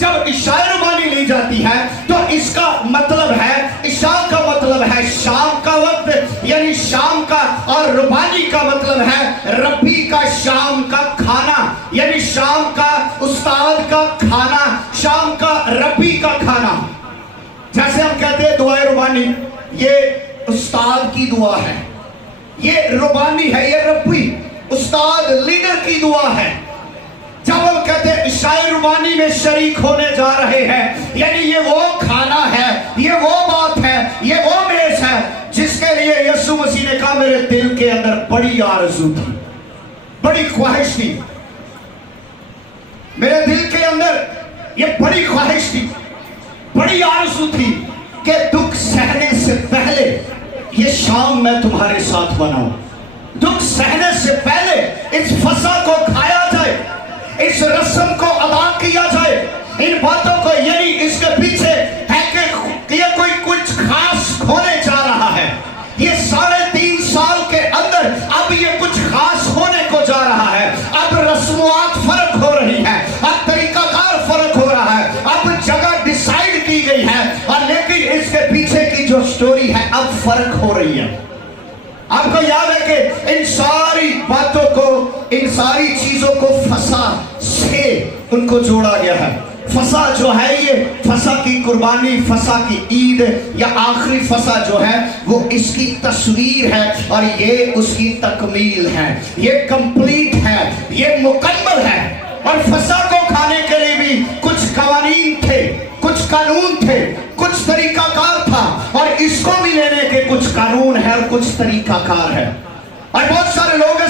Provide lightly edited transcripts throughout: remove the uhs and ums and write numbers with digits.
جب عشاء ربانی لی جاتی ہے تو اس کا مطلب ہے، عشاء کا مطلب ہے شام کا وقت، یعنی شام کا، اور ربانی کا مطلب ہے ربی کا شام کا کھانا، یعنی شام کا استاد کا کھانا، شام کا ربی کا کھانا۔ جیسے ہم کہتے ہیں دعائے ربانی، یہ استاد کی دعا ہے، یہ ربانی ہے، یہ ربی استاد لیڈر کی دعا ہے۔ جب ہم کہتے ہیں عشاء ربانی میں شریک ہونے جا رہے ہیں، یعنی یہ وہ کھانا ہے، یہ وہ بات ہے، یہ وہ میز ہے جس کے لیے یسوع مسیح نے کہا میرے دل کے اندر بڑی آرزو تھی، بڑی خواہش تھی، میرے دل کے اندر یہ بڑی خواہش تھی، بڑی آرزو تھی کہ دکھ سہنے سے پہلے یہ شام میں تمہارے ساتھ بناؤں، دکھ سہنے سے پہلے اس فسح کو کھایا جائے، اس رسم کو ادا کیا جائے، ان باتوں کو، یعنی اس کے پیچھے ہے کہ یہ کوئی کچھ خاص ہونے جا رہا ہے، یہ 3.5 سال کے اندر اب یہ کچھ خاص ہونے کو جا رہا ہے، اب رسومات فرق ہو رہی ہے، اب طریقہ کار فرق ہو رہا ہے، اب جگہ ڈیسائیڈ کی گئی ہے، اور لیکن اس کے پیچھے کی جو سٹوری ہے اب فرق ہو رہی ہے۔ آپ کو یاد ہے کہ ان ساری باتوں کو، ان ساری چیزوں کو فسح سے ان کو جوڑا گیا ہے۔ فسح جو ہے یہ فسح کی قربانی، فسح کی عید یا آخری فسح جو ہے وہ اس کی تصویر ہے، اور یہ اس کی تکمیل ہے، یہ کمپلیٹ ہے، یہ مکمل ہے۔ اور فسح کو کھانے کے لیے بھی کچھ قوانین تھے، کچھ قانون تھے، کچھ طریقہ کار تھا، اور اس کو بھی لینے کے کچھ قانون ہے اور کچھ طریقہ کار ہے۔ اور بہت سارے لوگ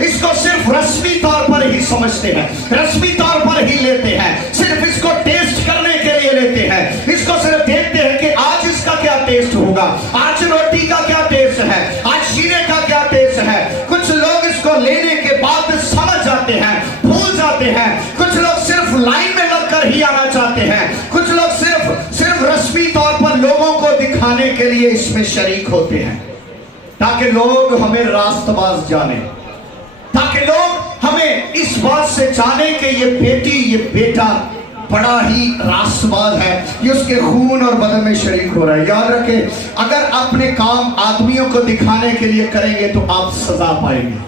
اس کو صرف رسمی طور پر ہی سمجھتے ہیں، رسمی طور پر ہی لیتے ہیں، صرف اس کو ٹیسٹ کرنے کے لیے لیتے ہیں، اس کو صرف دیکھتے ہیں کہ آج اس کا کیا ٹیسٹ ہوگا، آج روٹی کا کیا ٹیسٹ ہے، آج شیرے کا کیا ٹیسٹ ہے۔ کچھ لوگ اس کو لینے کے بعد سمجھ جاتے ہیں، بھول جاتے ہیں، کچھ لوگ صرف لائن میں لگ کر ہی آنا چاہتے ہیں، کچھ لوگ صرف رسمی طور پر لوگوں کو دکھانے کے لیے اس میں شریک ہوتے ہیں، تاکہ لوگ ہمیں راست باز جانے، تاکہ لوگ ہمیں اس بات سے جانے کہ یہ بیٹی، یہ بیٹا بڑا ہی راست باز ہے، یہ اس کے خون اور بدن میں شریک ہو رہا ہے۔ یاد رکھیں، اگر اپنے کام آدمیوں کو دکھانے کے لیے کریں گے تو آپ سزا پائیں گے،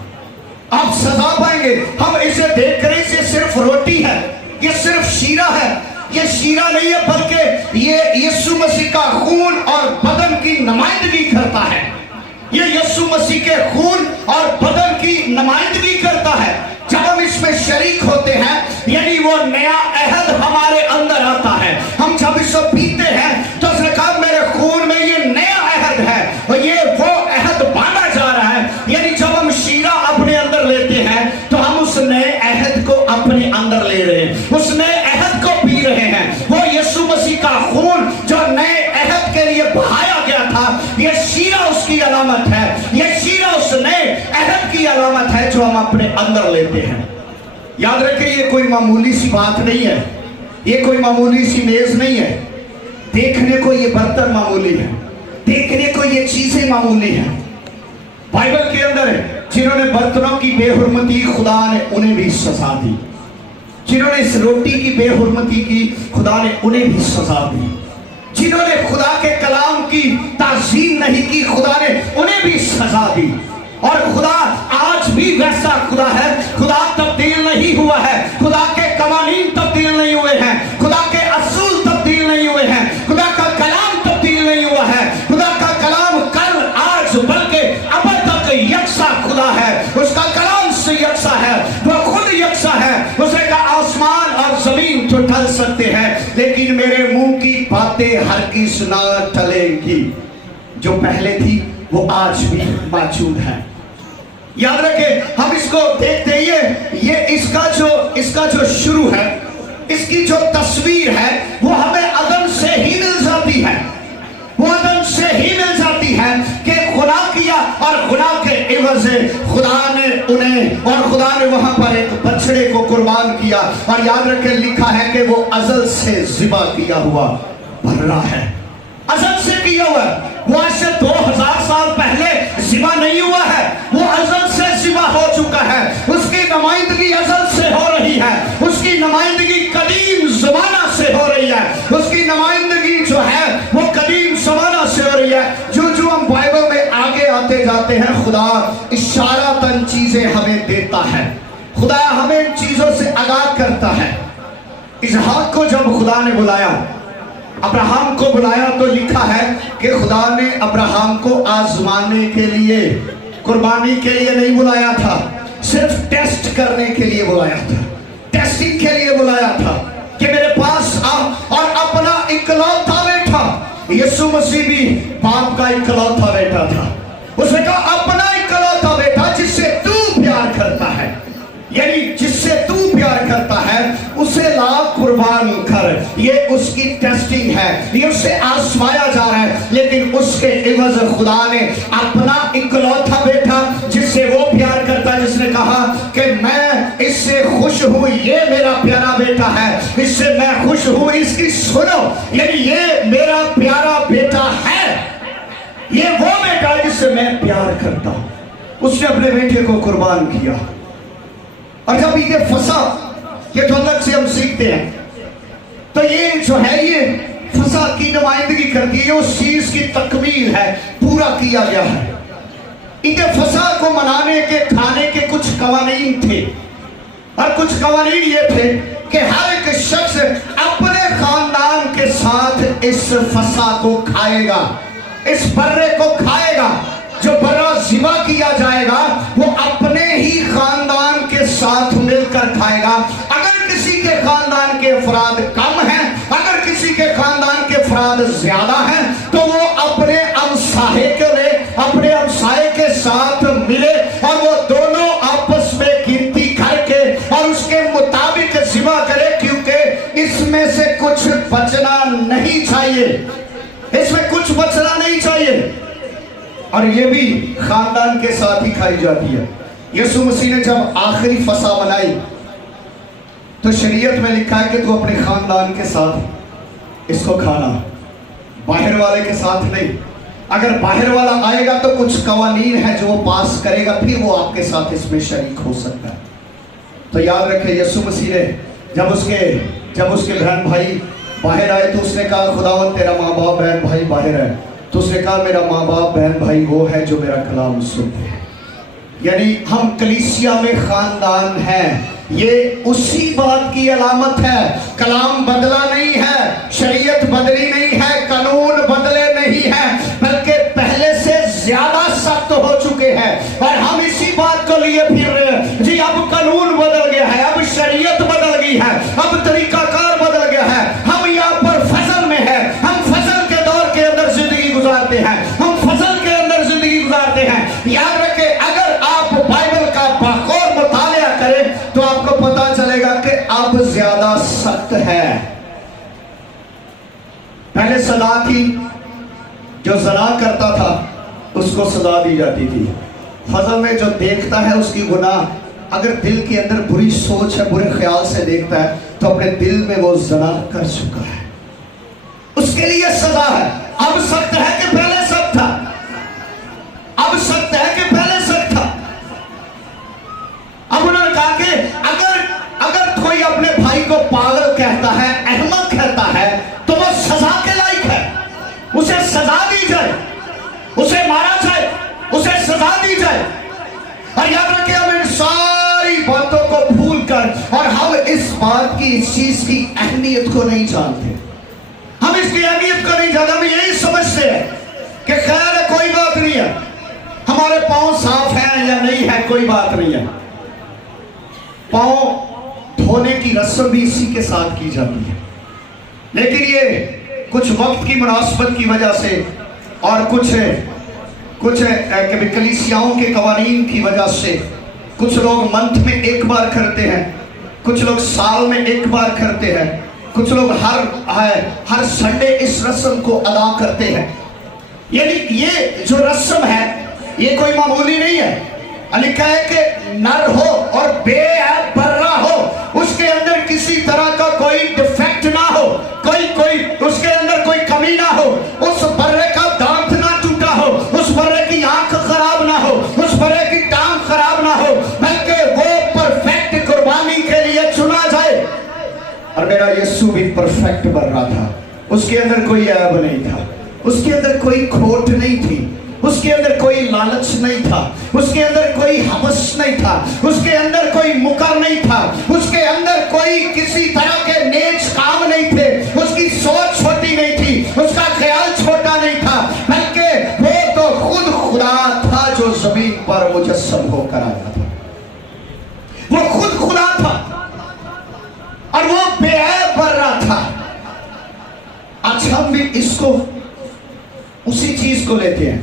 آپ سزا پائیں گے۔ ہم اسے دیکھ کر اسے صرف روٹی ہے، یہ صرف شیرہ ہے، یہ شیرہ نہیں ہے بلکہ یہ یسوع مسیح کا خون اور بدن کی نمائندگی کرتا ہے، یہ یسوع مسیح کے خون اور بدن کی نمائندگی کرتا ہے۔ جب ہم اس میں شریک ہوتے ہیں یعنی وہ نیا عہد ہمارے اندر آتا ہے، ہم جب اس کو پیتے ہیں تو اس نے کہا میرے خون میں یہ نیا عہد ہے، اور یہ وہ عہد باندھا جا رہا ہے۔ یعنی جب ہم شیرہ اپنے اندر لیتے ہیں تو ہم اس نئے عہد کو اپنے اندر لے رہے ہیں، اس نئے عہد کو پی رہے ہیں۔ وہ یسوع مسیح کا خون جو نئے عہد کے لیے بہایا گیا تھا، یہ شیرہ اس کی علامت ہے، یہ شیرہ اس نئے عہد کی علامت ہے جو ہم اپنے اندر لیتے ہیں۔ یاد رکھیں، یہ کوئی معمولی سی بات نہیں ہے، یہ کوئی معمولی سی میز نہیں ہے، دیکھنے کو یہ برتن معمولی ہے، دیکھنے کو یہ چیزیں معمولی ہیں۔ بائبل کے اندر ہے جنہوں نے برتنوں کی بے حرمتی خدا نے انہیں بھی سزا دی، جنہوں نے اس روٹی کی بے حرمتی کی خدا نے انہیں بھی سزا دی، جنہوں نے خدا کے کلام کی تعظیم نہیں کی خدا نے انہیں بھی سزا دی۔ اور خدا آج بھی ویسا خدا ہے، خدا تبدیل نہیں ہوا ہے، خدا کے قوانین تبدیل نہیں ہوئے ہیں، خدا کے اصول تبدیل نہیں ہوئے ہیں، خدا کا کلام تبدیل نہیں ہوا ہے۔ خدا کا کلام کل، آج، بلکہ ابد تک یکساں خدا ہے، اس کا کلام سے یکساں ہے، وہ خود یکساں ہے۔ اسے کہا آسمان اور زمین تو ٹل سکتے ہیں لیکن میرے منہ کی باتیں ہرگز نہ ٹلیں گی، جو پہلے تھی وہ آج بھی موجود ہے۔ یاد رکھیں، ہم اس کو دیکھتے ہیں، یہ اس کا جو شروع ہے، اس کی جو تصویر ہے وہ ہمیں عدن سے ہی مل جاتی ہے، وہ عدن سے ہی مل جاتی ہے کہ خدا کیا، اور خدا کے عوض خدا نے انہیں، اور خدا نے وہاں پر ایک بچڑے کو قربان کیا۔ اور یاد رکھیں، لکھا ہے کہ وہ ازل سے ذبح کیا ہوا بھرا ہے، ازل سے کیا ہوا ہے، وہ آج سے 2000 سال پہلے ذبح نہیں ہوا ہے، وہ ازل سے ذبح ہو چکا ہے، اس کی نمائندگی ازل سے ہو رہی ہے، اس کی نمائندگی قدیم زمانہ سے آتے جاتے ہیں خدا اشارتاً چیزیں ہمیں دیتا ہے، خدا ہمیں ان چیزوں سے آگاہ کرتا ہے۔ اسحاق کو جب خدا نے بلایا، ابراہم کو بلایا، تو لکھا ہے کہ خدا نے ابراہم کو آزمانے کے لیے، قربانی کے لیے نہیں بلایا تھا، صرف ٹیسٹ کرنے کے لیے بلایا تھا، ٹیسٹنگ کے لیے بلایا تھا کہ میرے پاس آ۔ اور اپنا اکلوتا بیٹا، یسوع مسیح بھی باپ کا اکلوتا بیٹا تھا، اس نے کہا اپنا اکلوتا بیٹا جس سے تو پیار کرتا ہے، یعنی جس سے تو پیار کرتا ہے اسے لا قربان کر۔ یہ اس کی ٹیسٹنگ ہے، یہ اسے آزمایا جا رہا ہے، لیکن اس کے عوض خدا نے اپنا اکلوتا بیٹا جس سے وہ پیار کرتا ہے، جس نے کہا کہ میں اس سے خوش ہوں، یہ میرا پیارا بیٹا ہے، اس سے میں خوش ہوں، اس کی سنو، یعنی یہ میرا پیارا بیٹا ہے، یہ وہ بیٹا جس سے میں پیار کرتا ہوں۔ اس نے اپنے بیٹے کو قربان کیا۔ اور جب عید فصح، یہ تو الگ سے ہم سیکھتے ہیں، تو یہ جو ہے یہ فصح کی نمائندگی کرتی ہے، اس چیز کی تکمیل ہے، پورا کیا گیا ہے۔ عید فصح کو منانے کے کھانے کے کچھ قوانین تھے، اور کچھ قوانین یہ تھے کہ ہر ایک شخص اپنے خاندان کے ساتھ اس فصح کو کھائے گا، اس برے کو کھائے گا۔ جو برا ذبح کیا جائے گا وہ اپنے ہی خاندان کے ساتھ مل کر کھائے گا۔ اگر کسی کے خاندان کے افراد کم ہیں، اگر کسی کے خاندان کے افراد زیادہ ہیں، تو وہ اپنے ہمسائے کے ساتھ ملے اور وہ دونوں آپس میں گنتی کر کے اور اس کے مطابق ذبح کرے، کیونکہ اس میں سے کچھ بچنا نہیں چاہیے، اس میں کچھ بچنا نہیں چاہیے۔ اور یہ بھی خاندان کے ساتھ ہی کھائی جاتی ہے۔ یسوع مسیح نے جب آخری فصح منائی تو شریعت میں لکھا ہے کہ تو اپنے خاندان کے ساتھ اس کو کھانا، باہر والے کے ساتھ نہیں۔ اگر باہر والا آئے گا تو کچھ قوانین ہیں جو وہ پاس کرے گا، پھر وہ آپ کے ساتھ اس میں شریک ہو سکتا ہے۔ تو یاد رکھیں، یسوع مسیح نے جب اس کے بہن بھائی باہر آئے تو اس نے کہا خداوند تیرا ماں باپ بہن بھائی باہر ہے، تو اس نے کہا میرا ماں باپ بہن بھائی وہ ہے جو میرا کلام سنتے ہیں۔ یعنی ہم کلیسیا میں خاندان ہیں، یہ اسی بات کی علامت ہے۔ کلام بدلا نہیں ہے، شریعت بدلی نہیں ہے، قانون بدلے نہیں ہیں، بلکہ پہلے سے زیادہ سخت ہو چکے ہیں، اور ہم اسی بات کو لیے پھر رہے ہیں جی اب قانون بدل گیا ہے، اب شریعت بدل گئی ہے، اب طریقہ کار بدل گیا ہے، ہم یہاں پر فضل میں ہیں، ہم فضل کے دور کے اندر زندگی گزارتے ہیں، ہم فضل کے اندر زندگی گزارتے ہیں۔ یاد رکھیں، اگر آپ بائبل کا باخور مطالعہ کریں تو آپ کو پتا چلے گا کہ اب زیادہ سخت ہے۔ پہلے سزا تھی، جو زنا کرتا تھا اس کو سزا دی جاتی تھی۔ فضل میں جو دیکھتا ہے اس کی گناہ، اگر دل کے اندر بری سوچ ہے، برے خیال سے دیکھتا ہے تو اپنے دل میں وہ زنا کر چکا ہے، اس کے لیے سزا ہے۔ اب سخت ہے کہ پہلے سخت تھا؟ اب سخت ہے کہ پہلے سخت تھا؟ اب انہوں نے کہا کہ اگر کوئی اپنے بھائی کو پاگل کہتا ہے، احمق کہتا ہے، تو وہ سزا کے لائق ہے، اسے سزا دی جائے، اسے مارا جائے، اسے سزا دی جائے۔ اور یاد رکھیں، ہم ان ساری باتوں کو بھول کر اور ہم اس بات کی، اس چیز کی اہمیت کو نہیں جانتے، ہم اس کی اہمیت کو نہیں جانتے، ہم یہی سمجھتے ہیں کہ خیر ہے، کوئی بات نہیں ہے، ہمارے پاؤں صاف ہیں یا نہیں ہے کوئی بات نہیں ہے۔ پاؤں دھونے کی رسم بھی اسی کے ساتھ کی جاتی ہے، لیکن یہ کچھ وقت کی مناسبت کی وجہ سے اور کچھ کلیسیاؤں کے قوانین کی وجہ سے کچھ لوگ منتھ میں ایک بار کرتے ہیں، کچھ لوگ سال میں ایک بار کرتے ہیں، کچھ لوگ ہر سنڈے اس رسم کو ادا کرتے ہیں۔ یعنی یہ جو رسم ہے یہ کوئی معمولی نہیں ہے۔ لکھا ہے کہ نر ہو اور بے عیب برہ ہو، اس کے اندر کسی طرح کا کوئی ڈیفیکٹ نہ ہو، کوئی اس کے اندر کوئی کمی نہ ہو، اس برے کا دانت نہ ٹوٹا ہو، اس برے کی آنکھ خراب نہ ہو، اس برے کی ٹانگ خراب نہ ہو، بلکہ وہ پرفیکٹ قربانی کے لیے چنا جائے۔ اور میرا یسوع بھی پرفیکٹ برہ تھا، اس کے اندر کوئی عیب نہیں تھا، اس کے اندر کوئی کھوٹ نہیں تھی، اس کے اندر کوئی لالچ نہیں تھا، اس کے اندر کوئی حوث نہیں تھا، اس کے اندر کوئی مکر نہیں تھا، اس کے اندر کوئی کسی طرح کے نیک کام نہیں تھے، اس کی سوچ چھوٹی نہیں تھی، اس کا خیال چھوٹا نہیں تھا، بلکہ وہ تو خود خدا تھا جو زمین پر مجسم ہو کر آیا تھا۔ وہ خود خدا تھا اور وہ بے عیب برا تھا۔ آج ہم بھی اس کو اسی چیز کو لیتے ہیں۔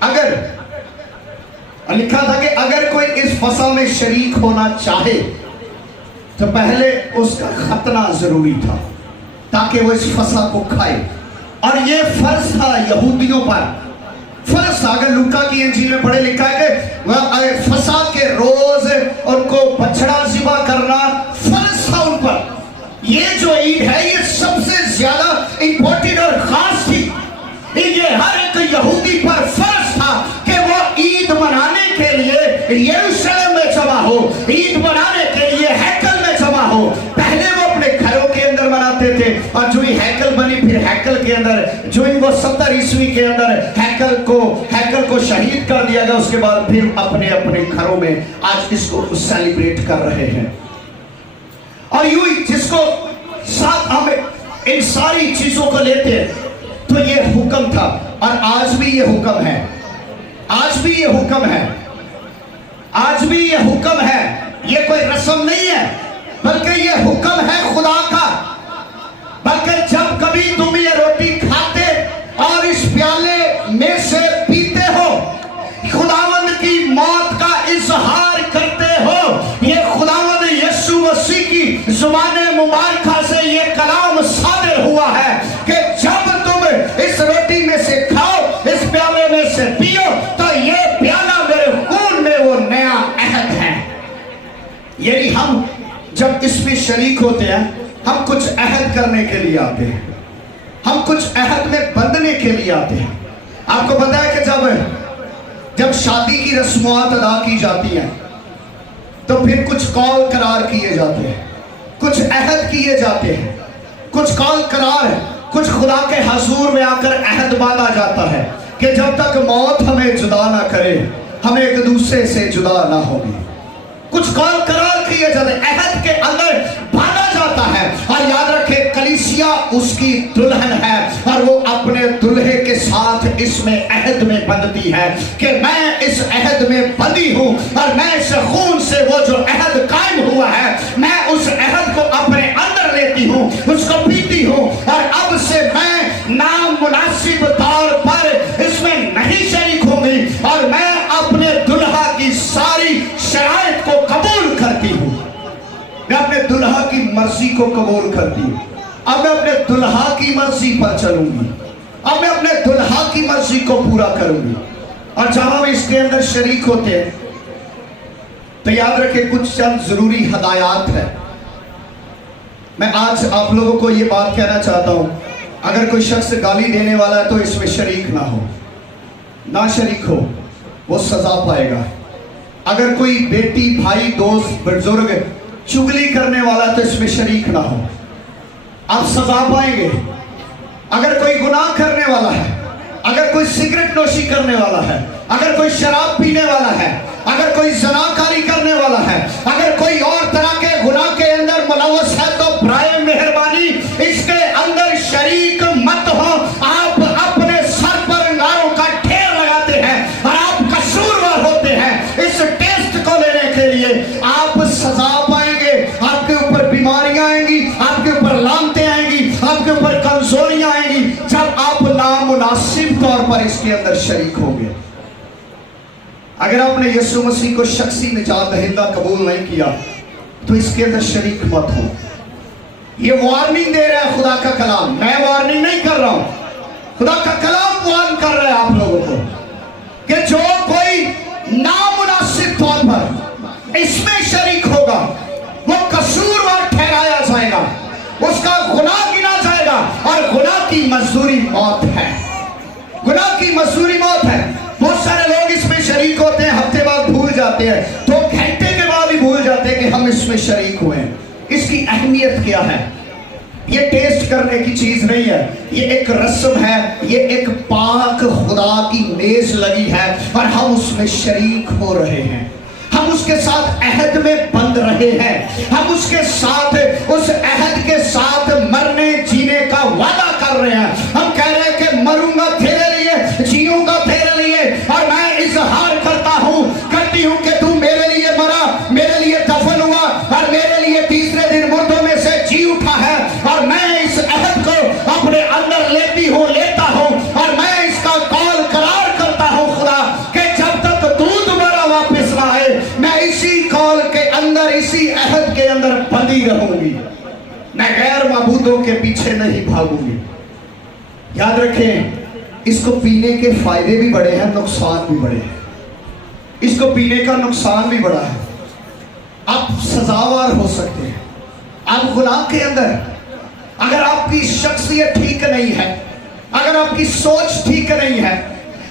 اگر لکھا تھا کہ اگر کوئی اس فصح میں شریک ہونا چاہے تو پہلے اس کا ختنہ ضروری تھا تاکہ وہ اس فصح کو کھائے، اور یہ فرض تھا یہودیوں پر، فرض تھا۔ اگر لوکا کی انجیل میں پڑھے لکھا ہے کہ فصح کے روز ان کو بچڑا ذبح کرنا فرض تھا ان پر۔ یہ جو عید ہے یہ سب سے زیادہ امپورٹنٹ اور خاص تھی، یہ ہر ایک یہودی پر فرض تھا کہ وہ عید منانے کے لیے یروشلم میں جمع ہو، عید منانے کے لیے ہیکل میں جمع ہو۔ پہلے وہ اپنے گھروں کے اندر مناتے تھے، اور جو ہی ہیکل بنی پھر ہیکل کے اندر، جو ہی وہ 70 عیسوی کے اندر ہیکل کو شہید کر دیا گیا، اس کے بعد پھر اپنے اپنے گھروں میں آج اس کو سیلیبریٹ کر رہے ہیں۔ اور یوں ہی جس کو ساتھ ہم ان ساری چیزوں کو لیتے ہیں تو یہ حکم تھا، اور آج بھی یہ حکم ہے، آج بھی یہ حکم ہے، آج بھی یہ حکم ہے۔ یہ کوئی رسم نہیں ہے بلکہ یہ حکم ہے خدا کا۔ بلکہ جب کبھی تم یہ روٹی کھاتے اور اس پیالے میں سے پیتے ہو، خداوند کی موت کا اظہار کرتے ہو۔ یہ خداوند یسوع مسیح کی زبان مبارکہ سے یہ کلام صادر ہوا ہے کہ جب تم اس روٹی میں سے کھاؤ، اس پیالے میں سے پیو، تو یہ پیالہ میرے خون میں وہ نیا عہد ہے۔ یعنی ہم جب اس میں شریک ہوتے ہیں، ہم کچھ عہد کرنے کے لیے آتے ہیں، ہم کچھ عہد میں بندھنے کے لیے آتے ہیں۔ آپ کو پتا ہے کہ جب شادی کی رسومات ادا کی جاتی ہیں تو پھر کچھ قول قرار کیے جاتے ہیں، کچھ عہد کیے جاتے ہیں، کچھ قول قرار، کچھ خدا کے حضور میں آ کر عہد باندھا جاتا ہے کہ جب تک موت ہمیں جدا نہ کرے ہم ایک دوسرے سے جدا نہ ہوگی۔ کچھ قول قرار کیے جاتے ہیں، عہد کے اندر باندھا جاتا ہے۔ اور یاد رکھے کلیسیا اس کی دلہن ہے، اور وہ اپنے دلہے کے ساتھ اس میں عہد میں بندھتی ہے کہ میں اس عہد میں بندھی ہوں، اور میں اس خون سے وہ جو عہد قائم ہوا ہے میں اس عہد کو اپنے اندر لیتی ہوں، اس کو پیتی ہوں، اور اب سے میں نامناسب طور پر اس میں نہیں شریک ہوں گی، اور میں اپنے دلہا کی ساری شرائط کو قبول کرتی ہوں۔ میں اپنے دلہا کی مرضی کو قبول کرتی ہوں۔ اب میں اپنے دلہا کی مرضی پر چلوں گی، اب میں اپنے دلہا کی مرضی کو پورا کروں گی۔ اور جب ہم اس کے اندر شریک ہوتے ہیں تو یاد رکھیں کچھ چند ضروری ہدایات ہیں۔ میں آج آپ لوگوں کو یہ بات کہنا چاہتا ہوں، اگر کوئی شخص گالی دینے والا ہے تو اس میں شریک نہ ہو، نہ شریک ہو، وہ سزا پائے گا۔ اگر کوئی بیٹی، بھائی، دوست، بزرگ چغلی کرنے والا تو اس میں شریک نہ ہو، آپ سزا پائیں گے۔ اگر کوئی گناہ کرنے والا ہے، اگر کوئی سگریٹ نوشی کرنے والا ہے، اگر کوئی شراب پینے والا ہے، اگر کوئی زناکاری کرنے والا ہے، اگر کوئی اور طرح کے گناہ کے اندر ملوث ہے تو برائے مہربانی اس کے اندر شریک مت ہو۔ آپ اپنے سر پر انگاروں کا ڈھیر لگاتے ہیں اور آپ قصوروار ہوتے ہیں۔ اس ٹیسٹ کو لینے کے لیے آپ سزا پائیں گے، آپ کے اوپر بیماریاں آئیں گی، آپ کے اوپر لعنتیں آئیں گی، آپ کے اوپر کمزوریاں آئیں گی جب آپ نامناسب طور پر اس کے اندر شریک ہوں گے۔ اگر آپ نے یسوع مسیح کو شخصی نجات دہندہ قبول نہیں کیا تو اس کے اندر شریک مت ہو۔ یہ وارننگ دے رہا ہے خدا کا کلام، میں وارننگ نہیں کر رہا ہوں، خدا کا کلام وارن کر رہا ہے آپ لوگوں کو کہ جو کوئی نامناسب طور پر اس میں شریک ہوگا وہ قصوروار ٹھہرایا جائے گا، اس کا گناہ گنا جائے گا، اور گناہ کی مزدوری موت ہے۔ گناہ کی مزدوری موت ہے۔ بہت سارے لوگ اس میں شریک ہوتے ہیں، ہفتے بعد بھول جاتے ہیں، 2 گھنٹے کے بعد ہی بھول جاتے ہیں کہ ہم اس میں شریک ہوئے ہیں۔ اس کی اہمیت کیا ہے؟ یہ ٹیسٹ کرنے کی چیز نہیں ہے، یہ ایک رسم ہے، یہ ایک پاک خدا کی میز لگی ہے اور ہم اس میں شریک ہو رہے ہیں، ہم اس کے ساتھ عہد میں بند رہے ہیں، ہم اس کے ساتھ اس عہد کے ساتھ مرنے جینے کا وعدہ کر رہے ہیں۔ ہم کہہ رہے ہیں کہ مروں گا تیرے لیے، جیوں گا تیرے لیے، اور میں اظہار کرتی ہوں کہ تو میرے لیے مرا، میرے لیے دفن ہوا اور میرے لیے تیسرے دن مردوں میں سے جی اٹھا ہے، اور میں اس عہد کو اپنے اندر لیتا ہوں اور میں اس کا قول قرار کرتا ہوں خدا کہ جب تک تو دوبارہ واپس نہ آئے میں اسی قول کے اندر، اسی عہد کے اندر بندی رہوں گی، میں غیر معبودوں کے پیچھے نہیں بھاگوں گی۔ یاد رکھیں اس کو پینے کے فائدے بھی بڑے ہیں، نقصان بھی بڑے ہیں۔ اس کو پینے کا نقصان بھی بڑا ہے، آپ سزاوار ہو سکتے ہیں، آپ گناہ کے اندر، اگر آپ کی شخصیت ٹھیک نہیں ہے، اگر آپ کی سوچ ٹھیک نہیں ہے،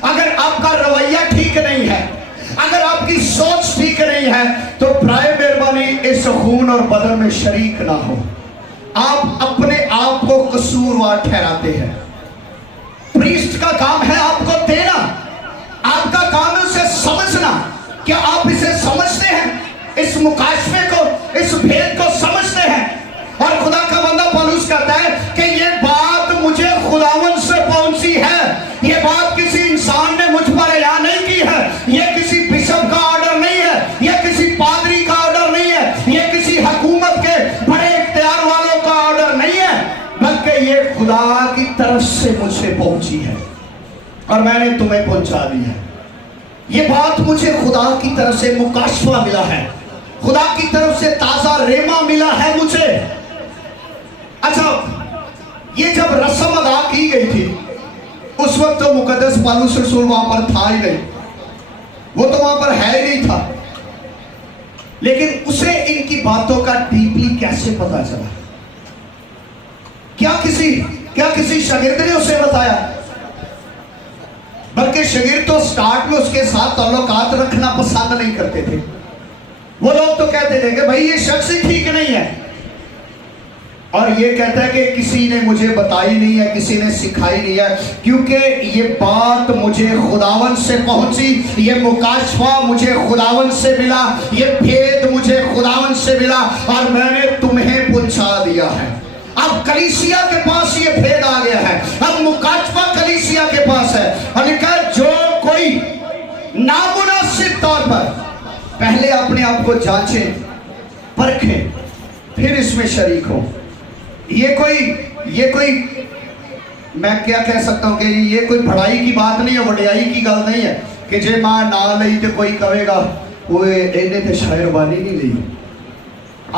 اگر آپ کا رویہ ٹھیک نہیں ہے، اگر آپ کی سوچ ٹھیک نہیں ہے تو برائے مہربانی اس خون اور بدن میں شریک نہ ہو۔ آپ اپنے آپ کو قصوروار ٹھہراتے ہیں۔ پریسٹ کا کام ہے آپ کو دینا، آپ کا کام ہے اسے سمجھنا۔ کیا آپ اسے سمجھتے ہیں؟ اس مکاشفے کو، اس بھید کو سمجھتے ہیں؟ اور خدا کا بندہ پولس کہتا ہے کہ یہ بات مجھے خداوند سے پہنچی ہے، یہ بات کسی انسان نے مجھ پر اعلان نہیں کی ہے، یہ کسی بشپ کا آرڈر نہیں ہے، یہ کسی پادری کا آرڈر نہیں ہے، یہ کسی حکومت کے بڑے اختیار والوں کا آرڈر نہیں ہے، بلکہ یہ خدا کی طرف سے مجھے پہنچی ہے اور میں نے تمہیں پہنچا دی ہے۔ یہ بات مجھے خدا کی طرف سے مکاشفہ ملا ہے، خدا کی طرف سے تازہ ریما ملا ہے مجھے۔ اچھا، یہ جب رسم ادا کی گئی تھی اس وقت تو مقدس پالوس رسول وہاں پر تھا ہی نہیں، وہ تو وہاں پر ہے ہی نہیں تھا، لیکن اسے ان کی باتوں کا ڈیپلی کیسے پتا چلا؟ کیا کسی شاگرد نے اسے بتایا؟ بلکہ شاگرد تو سٹارٹ میں اس کے ساتھ تعلقات رکھنا پسند نہیں کرتے تھے، وہ لوگ تو کہتے تھے کہ بھائی یہ شخص ہی ٹھیک نہیں ہے، اور یہ کہتا ہے کہ کسی نے مجھے بتائی نہیں ہے، کسی نے سکھائی نہیں ہے، کیونکہ یہ بات مجھے خداوند سے پہنچی، یہ مکاشفہ مجھے خداوند سے ملا، یہ بھید مجھے خداوند سے ملا اور میں نے تمہیں پہنچا دیا ہے۔ اب کلیسیا کے پاس یہ بھید آ گیا ہے، اب مکاشفہ کلیسیا کے پاس ہے، اور لکھا ہے جو کوئی نامناسب طور پر پہلے اپنے آپ کو جانچیں پرکھیں پھر اس میں شریک ہو۔ یہ کوئی میں کیا کہہ سکتا ہوں کہ یہ کوئی بڑائی کی بات نہیں ہے، وڈیائی کی گل نہیں ہے کہ جے ماں نہ لئی تو کوئی کہے گا وہ اینے تے شاعر بانی نہیں لی۔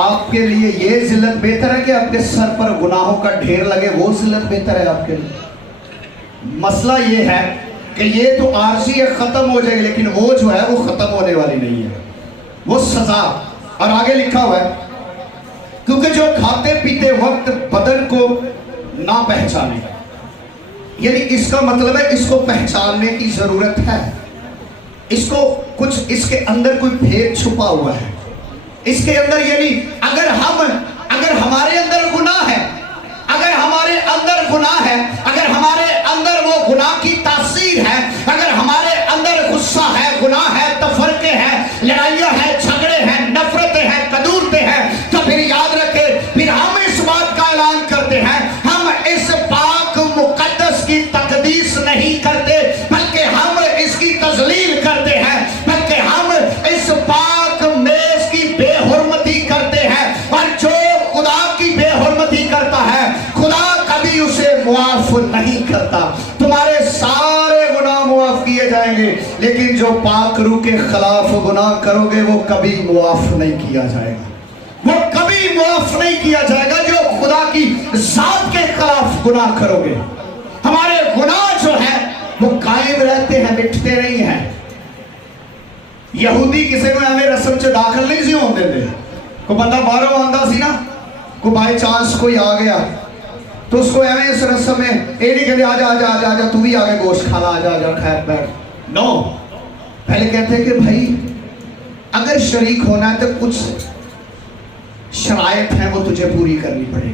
آپ کے لیے یہ ذلت بہتر ہے کہ آپ کے سر پر گناہوں کا ڈھیر لگے، وہ ذلت بہتر ہے آپ کے لیے؟ مسئلہ یہ ہے کہ یہ تو عارضی ہے، ختم ہو جائے گی، لیکن وہ جو ہے وہ ختم ہونے والی نہیں ہے، وہ سزا۔ اور آگے لکھا ہوا ہے کیونکہ جو کھاتے پیتے وقت بدن کو نہ پہچانے، یعنی اس کا مطلب ہے اس کو پہچاننے کی ضرورت ہے، اس کو کچھ اس کے اندر کوئی بھید چھپا ہوا ہے اس کے اندر، یعنی اگر ہمارے اندر گناہ ہے، اگر ہمارے اندر گناہ ہے، اگر ہمارے اندر وہ گناہ کی تاثیر ہے، اگر ہمارے اندر غصہ ہے، گناہ ہے، تفرقے ہیں، لڑائیاں ہیں، جھگڑے ہیں، نفرتیں ہیں، قدورتیں ہیں، تو پھر یاد رکھے پھر ہم اس بات کا اعلان کرتے ہیں، ہم اس پاک مقدس کی تقدیس نہیں کرتے بلکہ ہم اس کی تذلیل کرتے ہیں، بلکہ ہم اس پاک میز کی بے حرمتی کرتے ہیں، اور جو خدا کی بے حرمتی کرتا ہے خدا کبھی اسے معاف نہیں کرتا۔ تمہارے سارے گناہ معاف کیے جائیں گے، لیکن جو پاک روح کے خلاف گناہ کرو گے وہ کبھی معاف نہیں کیا جائے گا، وہ کبھی معاف نہیں کیا جائے گا۔ جو خدا کی ذات کے خلاف گناہ کرو گے، ہمارے گناہ جو ہیں وہ قائم رہتے ہیں، مٹتے نہیں ہیں۔ یہودی کسی کو ہمیں رسم سے داخل نہیں سی ہونے دے، کوئی بندہ باہروں آندا سی نا، کوئی بائی چانس کوئی آ گیا تو اس کو ہمیں اس رسم میں اے نہیں کہتے آجا تو بھی آگے گوشت کھانا، آجا خیر بیٹھ، نو، پہلے کہتے ہیں کہ بھائی اگر شریک ہونا ہے تو کچھ شرائط ہیں وہ تجھے پوری کرنی پڑے گی۔